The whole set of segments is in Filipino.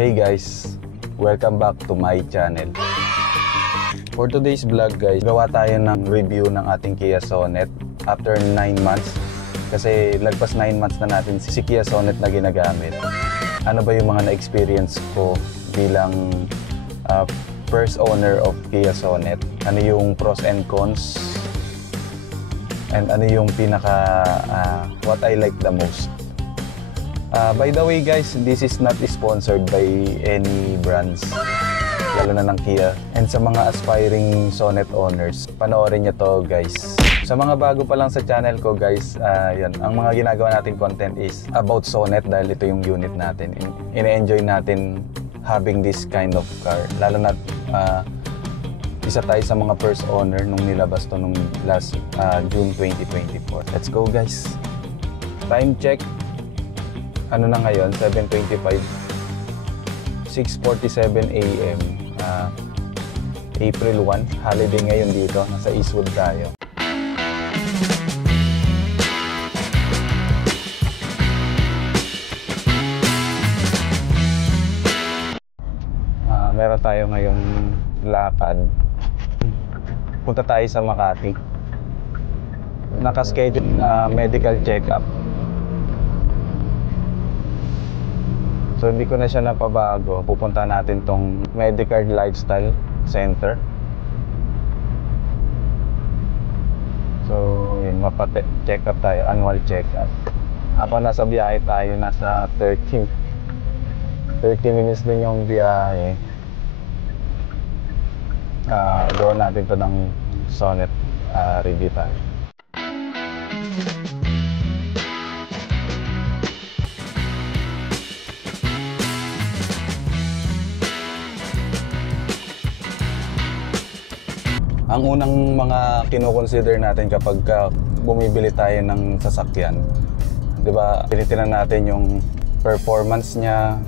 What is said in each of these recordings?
Hey guys, welcome back to my channel. For today's vlog guys, gawa tayo ng review ng ating Kia Sonet after 9 months. Kasi lagpas 9 months na natin si Kia Sonet na ginagamit. Ano ba yung mga na-experience ko bilang first owner of Kia Sonet? Ano yung pros and cons? And ano yung what I like the most? By the way guys, this is not sponsored by any brands, lalo na ng Kia. And sa mga aspiring Sonet owners, panoorin nyo to guys. Sa mga bago pa lang sa channel ko guys, yan, ang mga ginagawa nating content is about Sonet dahil ito yung unit natin. Ine-enjoy natin having this kind of car. Lalo na isa tayo sa mga first owner nung nilabas to nung last June 2024. Let's go guys. Time check. Ano na ngayon? 7:25. 6:47 AM. April 1. Holiday ngayon dito. Nasa Eastwood tayo. Meron tayo ngayong lakad. Punta tayo sa Makati. Naka-schedule medical check-up. So hindi ko na siya napabago. Pupunta natin tong Medicard Lifestyle Center. So yun, mapa-check up tayo, annual check up. Habang nasa biyahe tayo, nasa 30 minutes din yung biyahe. Gawin natin to ng Sonet review tayo. Ang unang mga kino-consider natin kapag bumibili tayo ng sasakyan, 'di ba? Tinitingnan natin yung performance niya,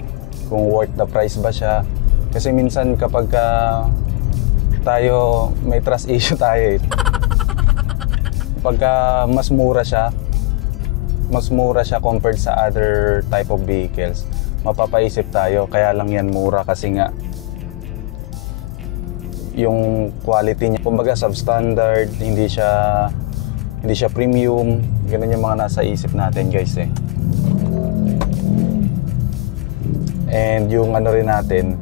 kung worth the price ba siya. Kasi minsan kapag tayo may trust issue tayo, pagka mas mura siya compared sa other type of vehicles, mapapaisip tayo, kaya lang yan mura kasi nga yung quality niya, kumbaga substandard, hindi siya premium. Ganun yung mga nasa isip natin guys eh. And yung ano rin natin,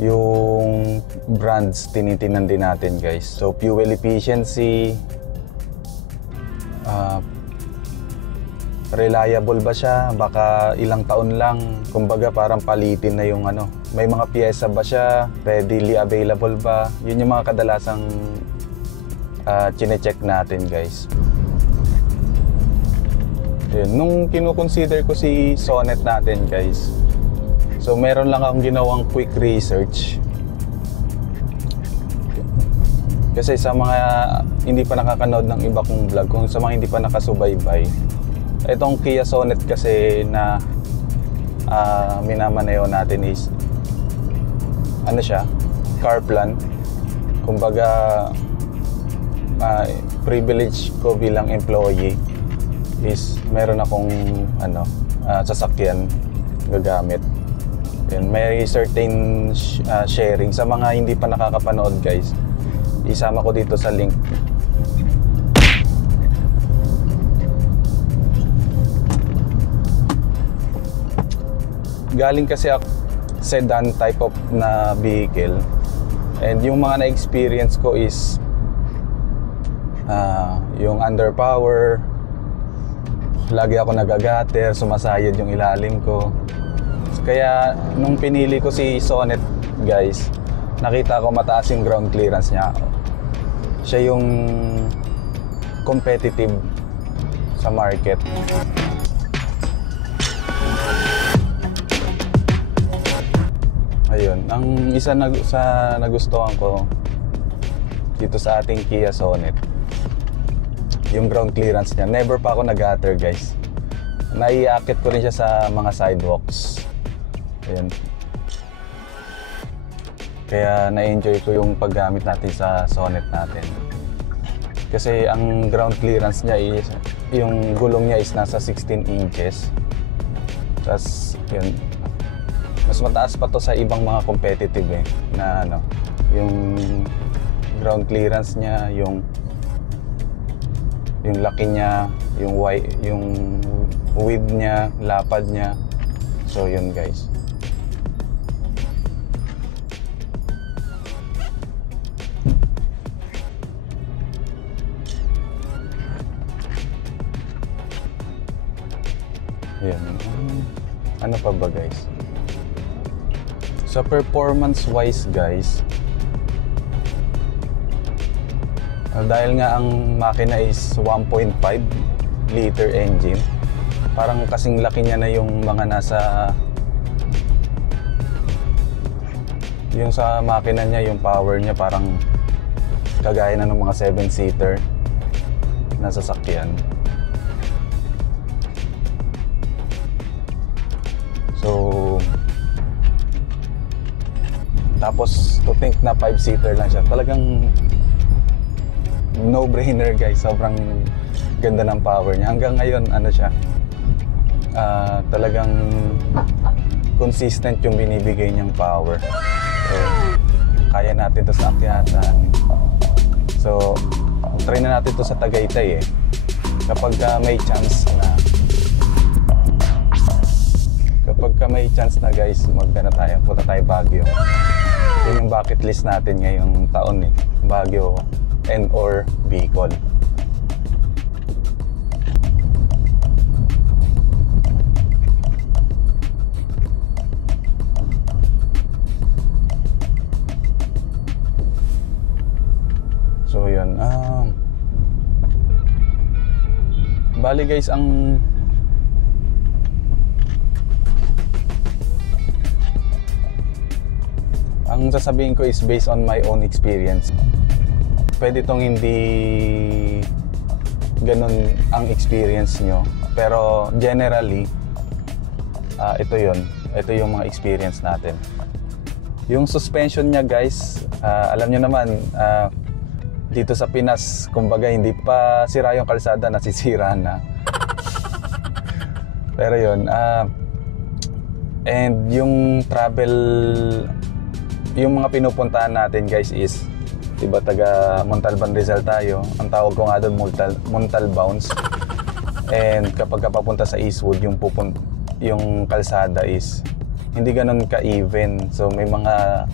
yung brands tinitingnan din natin guys. So fuel efficiency, reliable ba siya, baka ilang taon lang, kumbaga parang palitin na yung ano, may mga piyesa ba siya, readily available ba, yun yung mga kadalasang chine-check natin guys. Yun, nung kino-consider ko si Sonet natin guys, so meron lang akong ginawang quick research. Kasi sa mga hindi pa nakakanood ng iba kong vlog, kung sa mga hindi pa nakasubaybay, itong Kia Sonet kasi na minamaneho natin is ano siya, car plan. Kumbaga privilege ko bilang employee is meron akong sasakyan gagamit. Yan, may certain sharing. Sa mga hindi pa nakakapanood guys, isama ko dito sa link. Galing kasi ako sedan type of na vehicle, and yung mga na-experience ko is yung underpower, lagi ako nagagater, sumasayad yung ilalim ko. Kaya nung pinili ko si Sonet guys, nakita ko mataas yung ground clearance niya. Siya yung competitive sa market. Ayun, ang isa sa nagustuhan ko dito sa ating Kia Sonet, yung ground clearance niya. Never pa ako nag-gutter guys. Naiakit ko rin siya sa mga sidewalks. Ayun. Kaya na-enjoy ko yung paggamit natin sa Sonet natin. Kasi ang ground clearance niya is, yung gulong niya is nasa 16 inches. Tapos yun, Mas mataas pa to sa ibang mga competitive eh, na ano, yung ground clearance niya, yung laki niya, yung width niya, lapad niya. So yun guys. Yan. Ano pa ba guys? Sa performance wise guys, dahil nga ang makina is 1.5 liter engine, parang kasing laki niya na yung mga nasa, yung sa makina niya, yung power niya parang kagaya na ng mga 7-seater na sasakyan. So tapos to think na 5-seater lang siya, talagang no-brainer guys. Sobrang ganda ng power niya. Hanggang ngayon ano siya, talagang consistent yung binibigay niyang power. So kaya natin to sa akyatan. So try na natin to sa Tagaytay eh, kapag may chance na. Kapag may chance na guys, punta tayo Baguio. Yun yung bucket list natin ngayong taon eh, Baguio and or Bicol. So yun, bali guys, ang sasabihin ko is based on my own experience. Pwede tong hindi ganun ang experience nyo, pero generally ito yung mga experience natin. Yung suspension niya guys, alam nyo naman, dito sa Pinas, kumbaga hindi pa sira yung kalsada, nasisira na. Pero yun, and yung travel, yung mga pinupuntahan natin guys is, diba, taga Montalban Rizal tayo. Ang tawag ko nga doon Montalbounce. And kapag papunta sa Eastwood, yung kalsada is hindi ganun ka-even. So may mga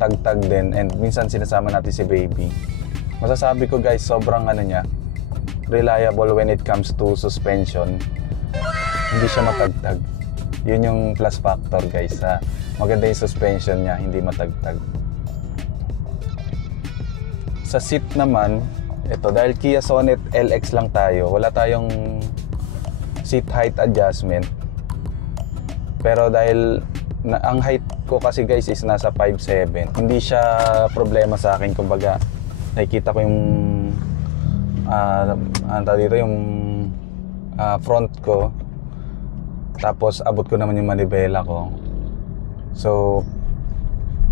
tag-tag din, and minsan sinasama natin si baby. Masasabi ko guys, sobrang ano niya, reliable when it comes to suspension. Hindi siya matagtag. Yun yung plus factor guys. Maganda yung suspension niya, hindi matagtag. Sa seat naman, ito, dahil Kia Sonet LX lang tayo, wala tayong seat height adjustment. Pero dahil ang height ko kasi guys is nasa 5'7", hindi siya problema sa akin. Kumbaga nakikita ko yung dito yung front ko, tapos abot ko naman yung manibela ko. So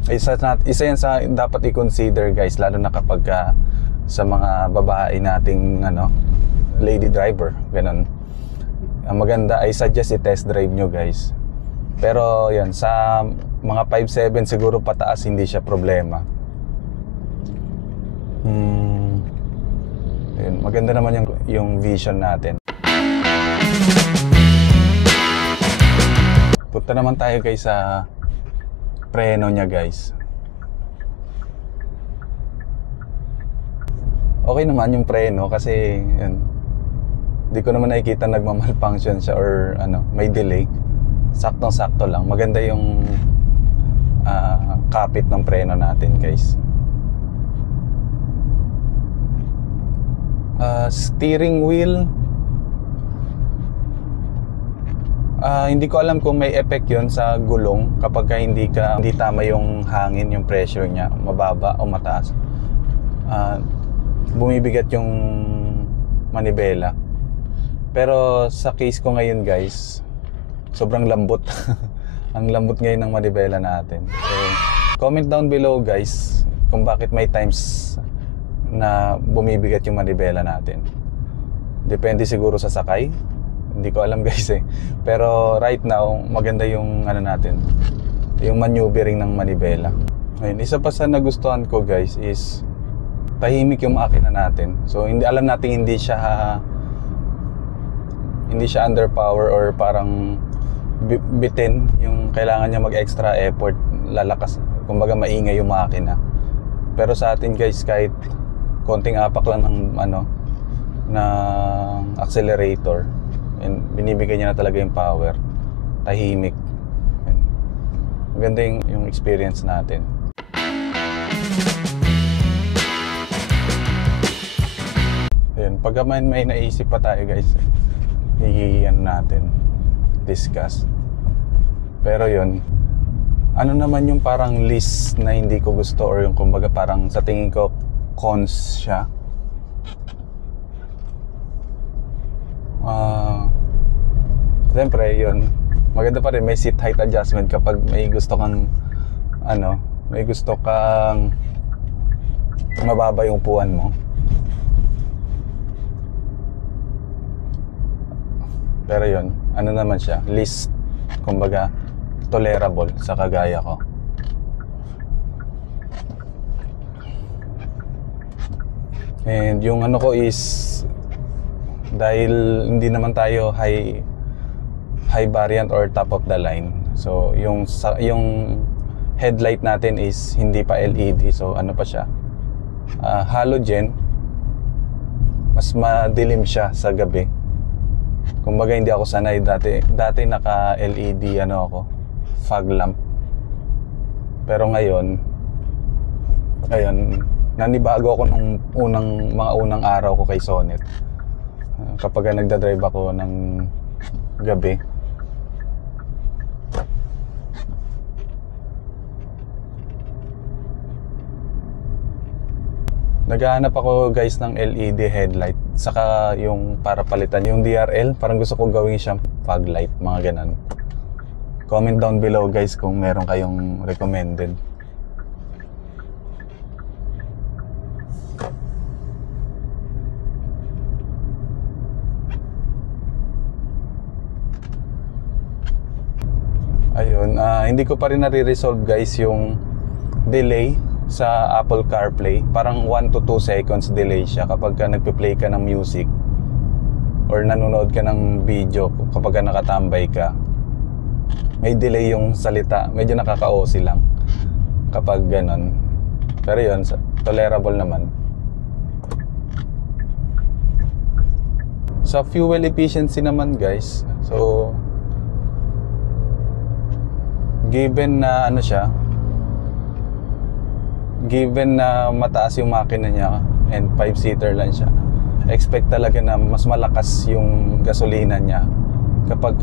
isa yan sa dapat i-consider guys, lalo na kapag sa mga babae nating lady driver, ganun. Ang maganda ay suggest i-test drive nyo guys. Pero yan, sa mga 5'7" siguro pataas, hindi siya problema. Yun, maganda naman yung vision natin. Punta naman tayo guys sa preno niya guys. Okay naman yung preno kasi yun, di ko naman nakikita nagmamalfunction siya or may delay. Saktong-sakto lang. Maganda yung kapit ng preno natin guys. Steering wheel, hindi ko alam kung may effect yun sa gulong kapag hindi tama yung hangin, yung pressure niya, mababa o mataas. Bumibigat yung manibela. Pero sa case ko ngayon guys, sobrang lambot. Ang lambot ngayon ng manibela natin. So, comment down below guys kung bakit may times na bumibigat yung manibela natin. Depende siguro sa sakay. Hindi ko alam guys eh. Pero right now, maganda yung natin, yung maneuvering ng manibela. Ayun, isa pa sa nagustuhan ko guys is tahimik yung makina natin. So hindi alam natin hindi siya underpower or parang bitin yung kailangan niya mag-extra effort, lalakas, kumbaga maingay yung makina. Pero sa atin guys, kahit konting apak lang ng ng accelerator, and binibigay niya na talaga yung power. Tahimik. And maganda yung experience natin. Ayun, pagka may naisip pa tayo guys, hihiyan natin discuss. Pero yun, ano naman yung parang list na hindi ko gusto, or yung kumbaga parang sa tingin ko cons siya. Siyempre yun, maganda pa rin may seat height adjustment kapag may gusto kang mababa yung upuan mo. Pero yun, ano naman siya, least, kumbaga, tolerable sa kagaya ko. And yung ano ko is, dahil hindi naman tayo high variant or top of the line. So, yung headlight natin is hindi pa LED. So, ano pa siya? Halogen. Mas madilim siya sa gabi. Kumbaga hindi ako sanay dati naka LED fog lamp. Pero ngayon nanibago ako nung mga unang araw ko kay Sonet. Kapag nagda-drive ako ng gabi, naghahanap ako guys ng LED headlight, saka yung para palitan yung DRL, parang gusto ko gawin siyang fog light, mga ganun. Comment down below guys kung meron kayong recommended. Ayun, hindi ko pa rin nare-resolve guys yung delay sa Apple CarPlay. Parang 1 to 2 seconds delay siya kapag nagpe-play ka ng music or nanonood ka ng video. Kapag nakatambay ka, may delay yung salita. Medyo nakaka-OC lang kapag ganon. Pero yun, tolerable naman. Sa fuel efficiency naman guys, so given na given na mataas yung makina niya and 5-seater lang siya, expect talaga na mas malakas yung gasolina niya kapag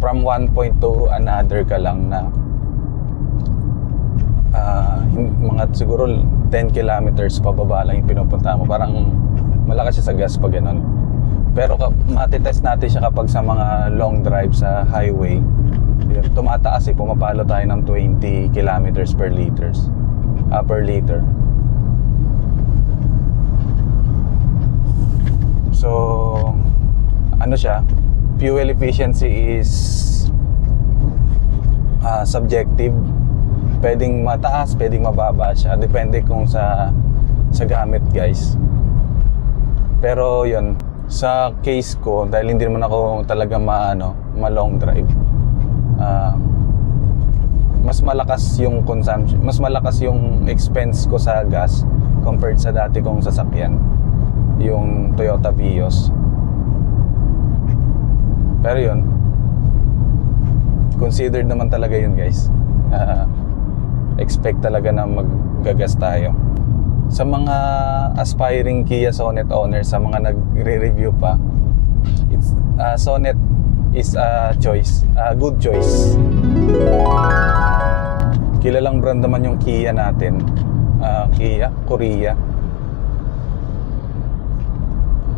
from one point to another ka lang na mga siguro 10 kilometers pababa lang yung pinupunta mo, parang malakas siya sa gas pag ganun. Pero matitest natin siya kapag sa mga long drive sa highway, tumataas pumapalo tayo ng 20 kilometers per liter. So ano siya, fuel efficiency is subjective. Pwedeng mataas, pwedeng mababa siya, depende kung sa gamit guys. Pero yun, sa case ko, dahil hindi naman ako talaga ma-long drive, mas malakas yung consumption, mas malakas yung expense ko sa gas compared sa dati kong sasakyan, yung Toyota Vios. Pero yun, considered naman talaga yun guys. Expect talaga na maggagas tayo. Sa mga aspiring Kia Sonet owners, sa mga nagre-review pa, Sonet is a choice, a good choice. Kilalang brand naman yung Kia natin, Kia, Korea.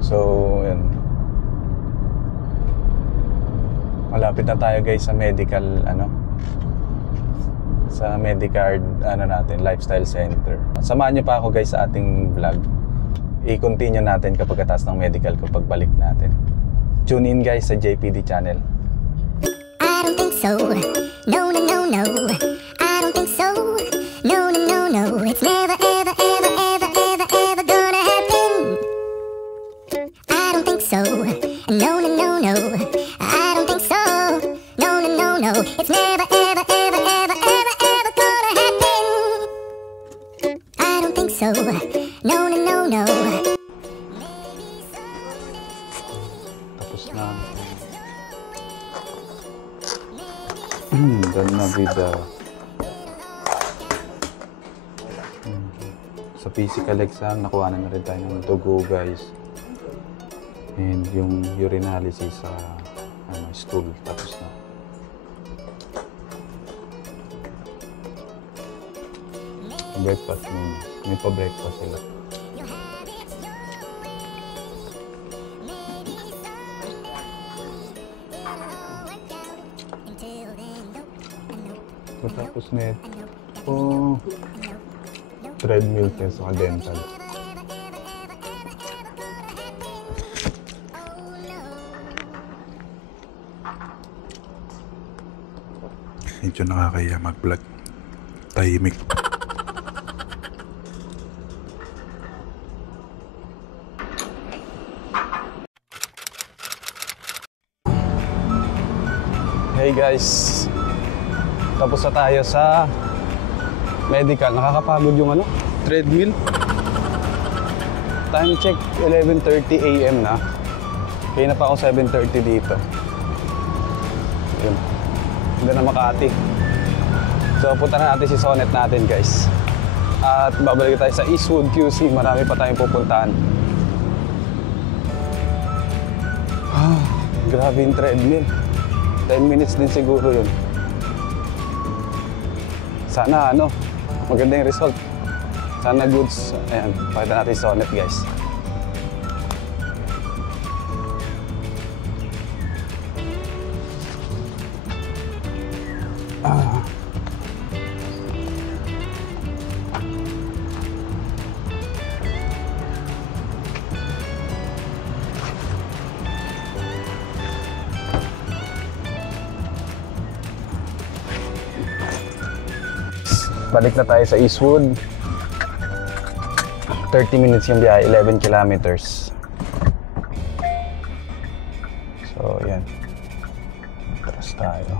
So, yun. Malapit na tayo guys sa medical, sa Medicard natin, Lifestyle Center. Samahan niyo pa ako guys sa ating vlog. I-continue natin kapag katas ng medical ko pagbalik natin. Tune in guys sa JPD channel. don't think so. No, no, no, no. I don't think so. No, no, no, no. It's never, ever, ever, ever, ever, ever gonna happen. I don't think so. No, no, no, no. I don't think so. No, no, no, no. It's never, ever, ever, ever, ever, ever gonna happen. I don't think so. No, no, no, no. Tapos na. Ganda vida. Sa physical exam, nakuha na rin tayo ng dugo, guys. And yung urinalysis sa stool, tapos na. Breakfast muna. May pa-breakfast sila. So, tapos nito, treadmill test sa dental. Medyo nakakaya mag-vlog. Tahimik. Hey guys, tapos na tayo sa medical. Nakakapagod yung treadmill. Time check 11:30 AM na. Kaya na pa ako 7:30 dito. Yun. Hindi na Makati. So punta na natin si Sonet natin, guys. At babalik tayo sa Eastwood QC. Marami pa tayong pupuntahan. Grabe yung treadmill. 10 minutes din siguro yun. Sana maganda yung result. Sana goods. Ayan, pakita natin Sonet, guys. Balik na tayo sa Eastwood. 30 minutes yung biyahe, 11 kilometers. So, yan. Atras tayo.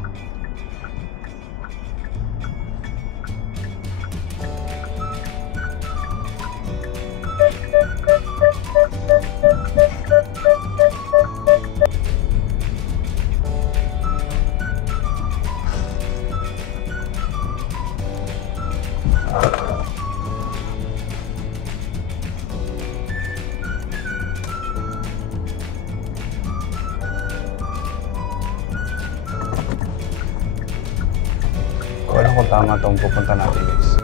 Wala kung tama itong pupunta natin, guys.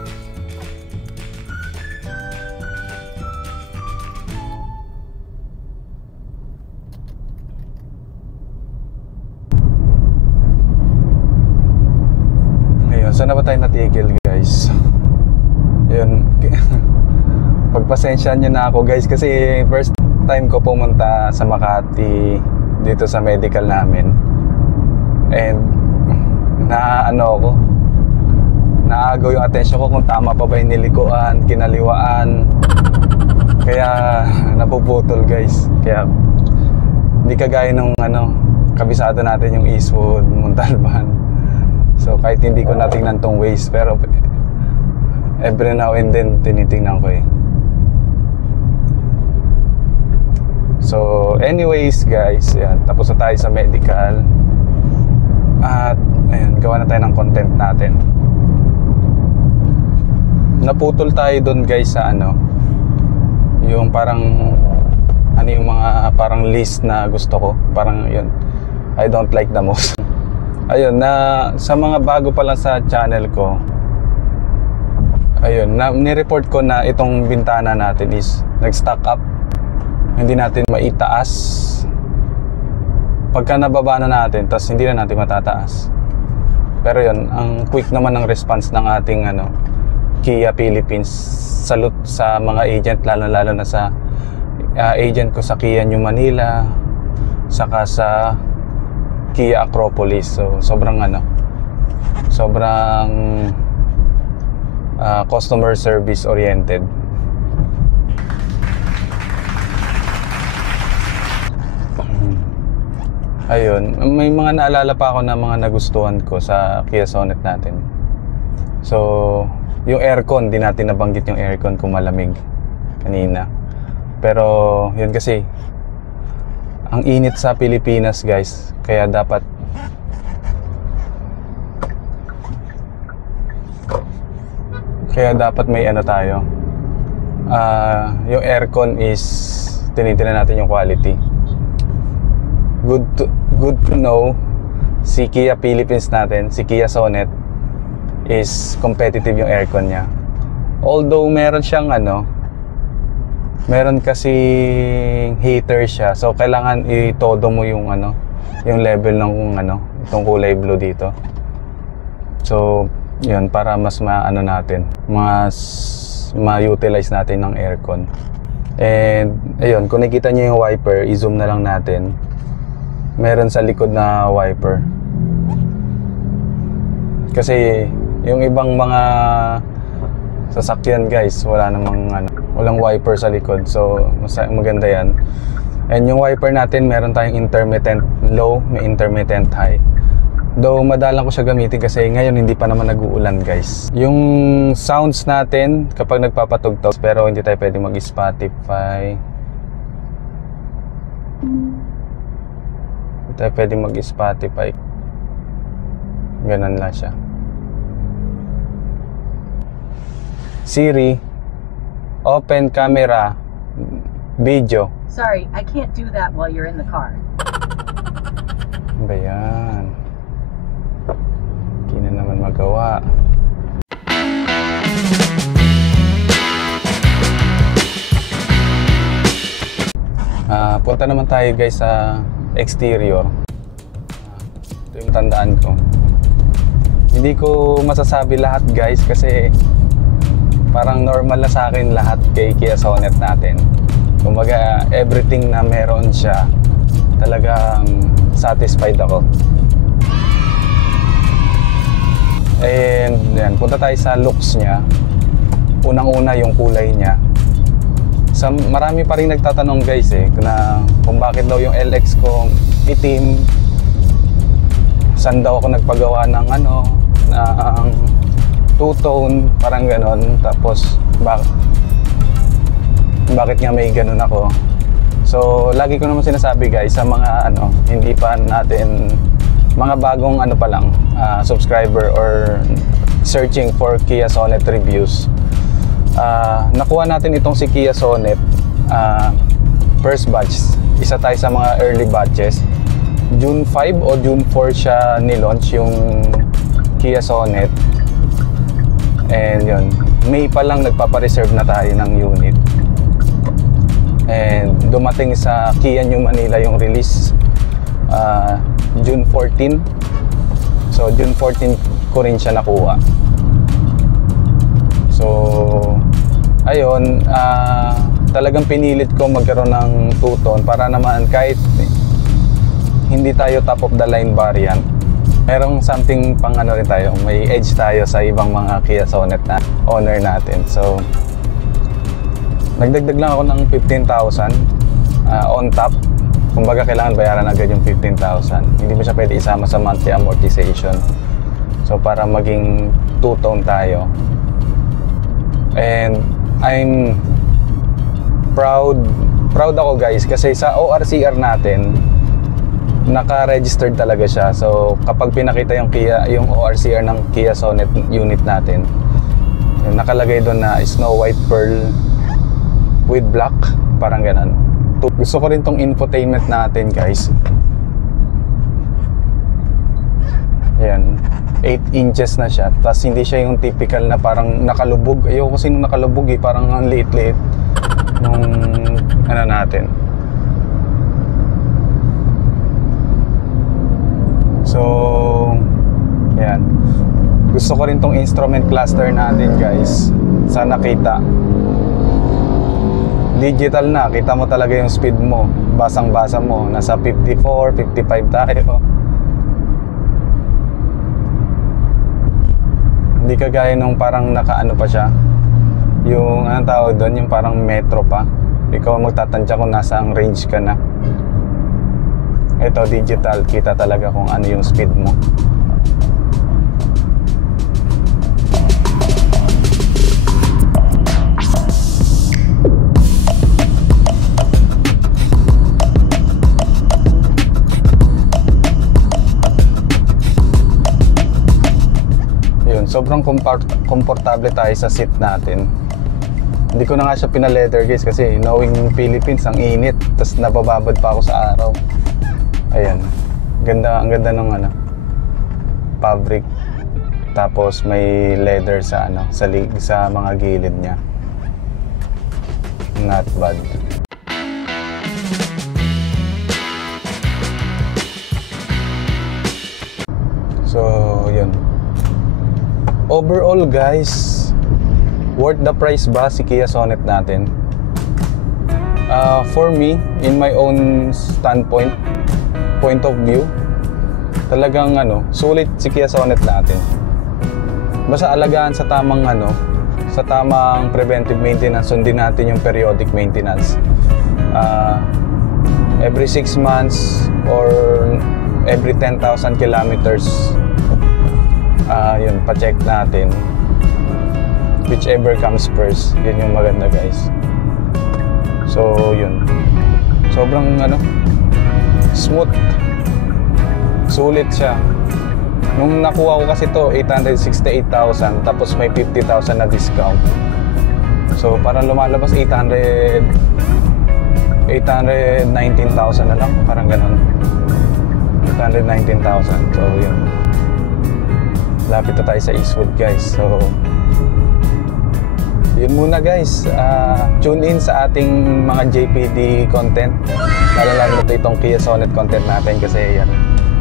Ayun, saan na ba tayo natigil, guys? Ayun. Pagpasensyahan nyo na ako, guys, kasi first time ko pumunta sa Makati dito sa medical namin. And naagaw yung atensyon ko kung tama pa ba yung nilikuan, kinaliwaan. Kaya napuputol, guys. Kaya hindi kagaya nung kabisado natin yung Eastwood, Montalban. So kahit hindi ko natingnan tong Waze, pero every now and then tinitingnan ko eh. So anyways, guys, yan, tapos na tayo sa medical. At ayun, gawa na tayo ng content natin. Naputol tayo doon, guys, sa yung parang yung mga parang list na gusto ko, parang yun, I don't like the most. Ayun, sa mga bago pa lang sa channel ko, ayun, nireport ko na itong bintana natin is nag-stack up, hindi natin maitaas. Pagka nababa na natin, tas hindi na natin matataas. Pero yun, ang quick naman ng response ng ating Kia Philippines. Salute sa mga agent, lalo na sa agent ko sa Kia New Manila, saka sa Kia Acropolis. So sobrang customer service oriented. Ayun, may mga naalala pa ako na mga nagustuhan ko sa Kia Sonet natin. So, yung aircon, di natin nabanggit yung aircon kung malamig kanina. Pero, yun kasi, ang init sa Pilipinas guys, kaya dapat may tayo. Yung aircon is tinitingnan natin yung quality. Good to know si Kia Philippines natin, si Kia Sonet is competitive yung aircon niya. Although meron siyang meron kasi heater siya. So kailangan itodo mo yung yung level ng itong kulay blue dito. So yun, para mas ma-utilize natin ng aircon. And ayun, kung nakita niyo yung wiper, i-zoom na lang natin. Meron sa likod na wiper. Kasi yung ibang mga sasakyan guys, walang wiper sa likod. So maganda yan. And yung wiper natin, meron tayong intermittent low, may intermittent high. Though madalang ko siya gamitin kasi ngayon hindi pa naman nag-uulan guys. Yung sounds natin kapag nagpapatugtog, pero hindi tayo pwede mag-Spotify. Tayo pwede mag-Spotify. Ganun lang siya. Siri, open camera, video. Sorry, I can't do that while you're in the car. Ano ba yan? Hindi na naman magawa. Punta naman tayo guys sa exterior. Ito yung tandaan ko. Hindi ko masasabi lahat guys kasi parang normal na sa akin lahat kay Kia Sonet natin. Kumbaga everything na meron siya, talagang satisfied ako. And yan, punta tayo sa looks niya. Unang-una yung kulay niya. Marami pa rin nagtatanong guys kung bakit daw yung LX ko itim, saan daw ako nagpagawa ng two-tone, parang ganon. Tapos bakit nga may ganon ako. So lagi ko naman sinasabi guys sa mga hindi pa natin, mga bagong pa lang subscriber or searching for Kia Sonet reviews, nakuha natin itong si Kia Sonet first batch. Isa tayo sa mga early batches. June 5 o June 4 siya ni-launch yung Kia Sonet. And yun, May pa lang nagpapareserve na tayo ng unit. And dumating sa Kia New Manila yung release June 14. So June 14 ko rin siya nakuha. So ayun, talagang pinilit ko magkaroon ng two-tone para naman kahit hindi tayo top of the line variant, merong something pang rin tayo, may edge tayo sa ibang mga Kia Sonet na owner natin. So nagdagdag lang ako ng 15,000 on top. Kumbaga kailangan bayaran agad yung 15,000. Hindi mo siya pwede isama sa monthly amortization. So para maging two-tone tayo. And I'm proud ako guys kasi sa ORCR natin naka-registered talaga siya. So kapag pinakita yung ORCR ng Kia Sonet unit natin, nakalagay doon na Snow White Pearl with black, parang ganun. Gusto ko rin tong infotainment natin guys. Ayan, 8 inches na siya. Tapos hindi siya yung typical na parang nakalubog. Ayoko kasi nung nakalubog parang ang liit-liit nung natin. So ayan, gusto ko rin tong instrument cluster natin guys. Sana kita digital na, kita mo talaga yung speed mo, basang-basa mo, nasa 54, 55 tayo. Hindi kagaya nung parang nakaano pa siya. Yung anong tawag doon, yung parang metro pa. Ikaw magtatansya kung nasa ang range ka na. Ito digital, kita talaga kung ano yung speed mo. Yun, sobrang komportable tayo sa seat natin. Hindi ko na nga siya pina-leather guys kasi knowing Philippines ang init, tapos nabababad pa ako sa araw. Ayan, ang ganda ng ano, fabric. Tapos may leather sa ano, sa mga gilid niya. Not bad. So, yun. Overall guys, worth the price ba si Kia Sonet natin? For me, in my own standpoint, point of view, talagang ano, sulit si Kia Sonet natin. Basta alagaan sa tamang ano, sa tamang preventive maintenance, sundin natin yung periodic maintenance. Every 6 months or every 10,000 kilometers, yun, pa-check natin. Whichever comes first, yun yung maganda guys. So yun, sobrang ano, smooth, sulit siya. Nung nakuha ko kasi to 868,000, tapos may 50,000 na discount. So parang lumalabas 819,000 na lang, parang ganun. 819,000. So yun, lapit na tayo sa Eastwood guys. So yun muna guys, tune in sa ating mga JPD content, lalo na itong Kia Sonet content natin kasi yan,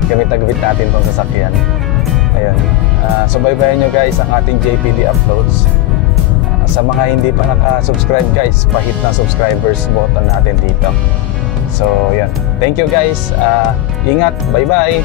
gamit natin itong sasakyan. Ayun, subaybayan nyo guys ang ating JPD uploads. Sa mga hindi pa naka-subscribe guys, pahit na subscribers button natin dito. So yan, thank you guys, ingat, bye bye.